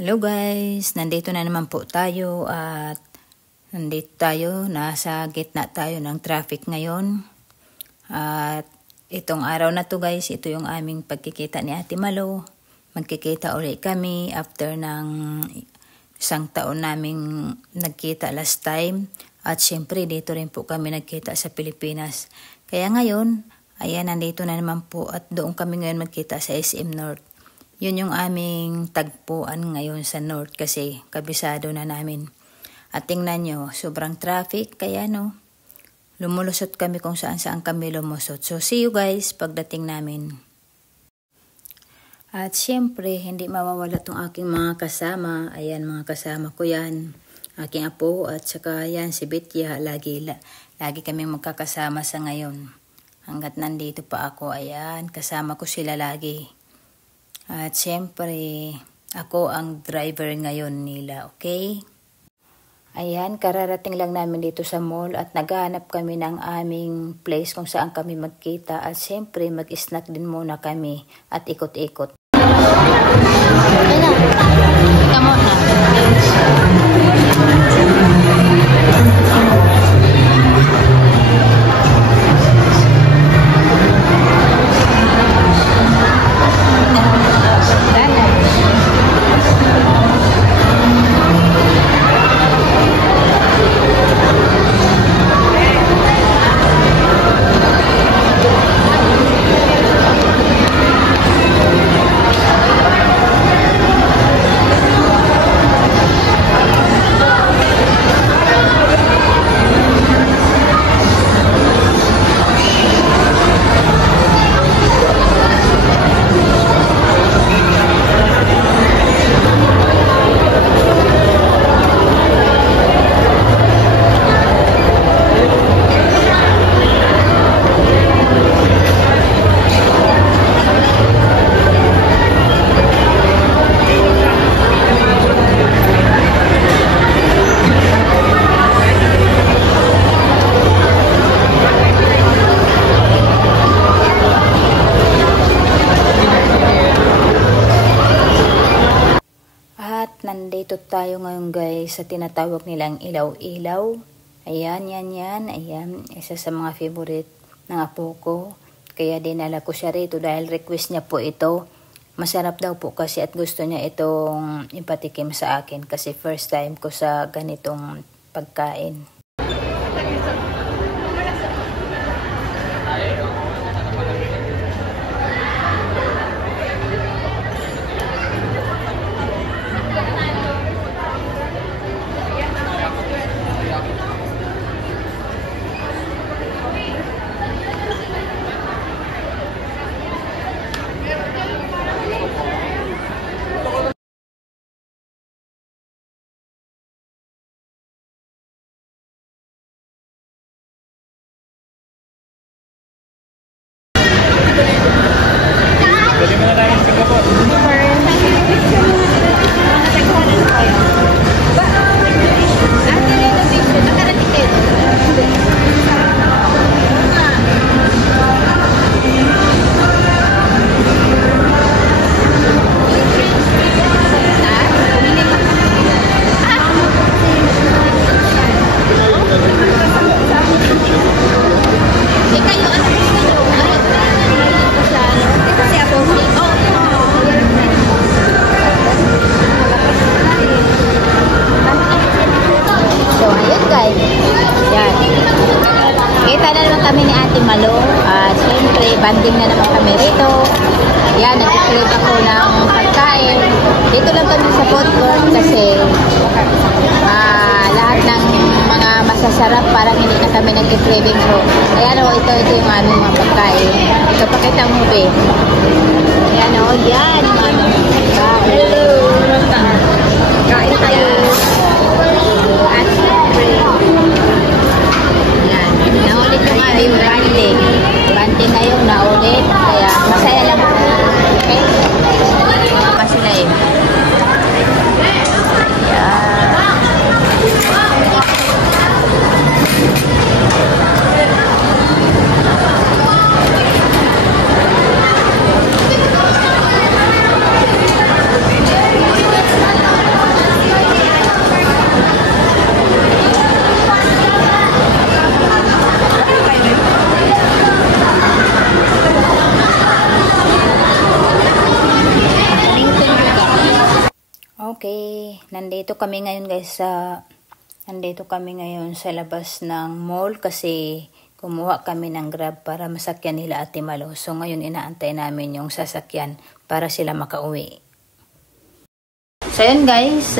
Hello guys, nandito na naman po tayo at nandito tayo, nasa gitna tayo ng traffic ngayon. At itong araw na to guys, ito yung aming pagkikita ni Ate Malo. Magkikita ulit kami after ng isang taon naming nagkita last time. At syempre dito rin po kami nagkita sa Pilipinas. Kaya ngayon, ayan nandito na naman po at doon kami ngayon magkita sa SM North. Yun yung aming tagpuan ngayon sa North kasi kabisado na namin. At tingnan nyo, sobrang traffic kaya lumulusot kami kung saan kami lumusot. So see you guys pagdating namin. At syempre, hindi mawawala tong aking mga kasama. Ayan mga kasama ko yan. Aking apo at saka yan si Betya. Lagi kami magkakasama sa ngayon. Hanggat nandito pa ako, ayan, kasama ko sila lagi. At syempre, ako ang driver ngayon nila, okay? Ayan, kararating lang namin dito sa mall at naghahanap kami ng aming place kung saan kami magkita. At syempre, mag-snack din muna kami at ikot-ikot. Come on na. Nandito tayo ngayon guys sa tinatawag nilang ilaw-ilaw. Ayan, yan. Ayan, isa sa mga favorite ng apo ko. Kaya dinala ko siya rito dahil request niya po ito. Masarap daw po kasi at gusto niya itong ipatikim sa akin kasi first time ko sa ganitong pagkain. Kami ni Ate Malo at syempre banding na naman kami rito. Yan, nag-crave ako ng pagkain. Dito lang kami sa food court kasi lahat ng mga masasarap parang hindi na kami nag-craving ko. Ayan ito yung aming mga pagkain. Ito pakita mo be. Ayan yan yung aming pagkain. Hello! Kain tayo. At syempre naulit yung aming banding. Banding na yun, naulit. Kaya masaya lang. Okay? Pa sila eh. Yeah. Okay, nandito kami ngayon sa labas ng mall kasi kumuha kami ng Grab para masakyan nila Ate Malo. So ngayon inaantay namin yung sasakyan para sila makauwi. So yun guys,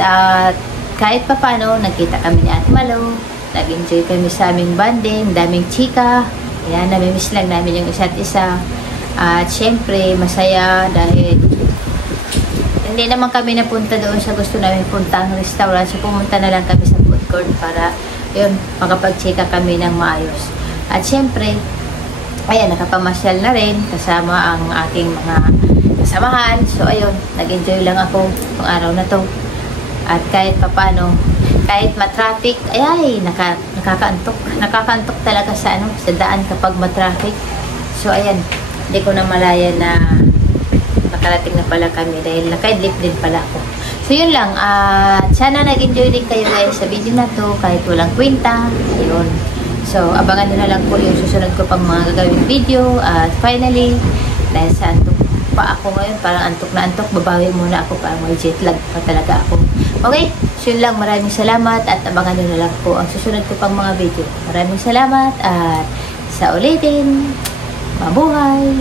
kahit pa paano nagkita kami ni Ate Malo. Nag-enjoy kami sa aming bonding, daming chika. Ayan, namimiss lang namin yung isa't isa. At syempre, masaya dahil hindi naman kami napunta doon sa gusto namin puntang restaurant. So, pumunta na lang kami sa food court para, yun, makapag-chika kami ng maayos. At syempre, ayan, nakapamasyal na rin kasama ang aking mga kasamahan. So, ayun, nag-enjoy lang ako itong araw na to. At kahit papano, kahit matraffic, ay, nakakaantok. Nakakaantok talaga sa daan kapag matraffic. So, ayan, hindi ko na malaya na nakarating na pala kami dahil nakaidlip din pala ako. So, yun lang. Sana nag-enjoy din kayo guys sa video na to kahit walang kwenta. Ayun. So, abangan nyo na lang po yung susunod ko pang mga gagawing video. At finally, dahil sa antok pa ako ngayon, parang antok na antok, babawi muna ako, parang may jet lag pa talaga ako. Okay, so yun lang. Maraming salamat at abangan nyo na lang po ang susunod ko pang mga video. Maraming salamat at sa ulitin. Mabuhay!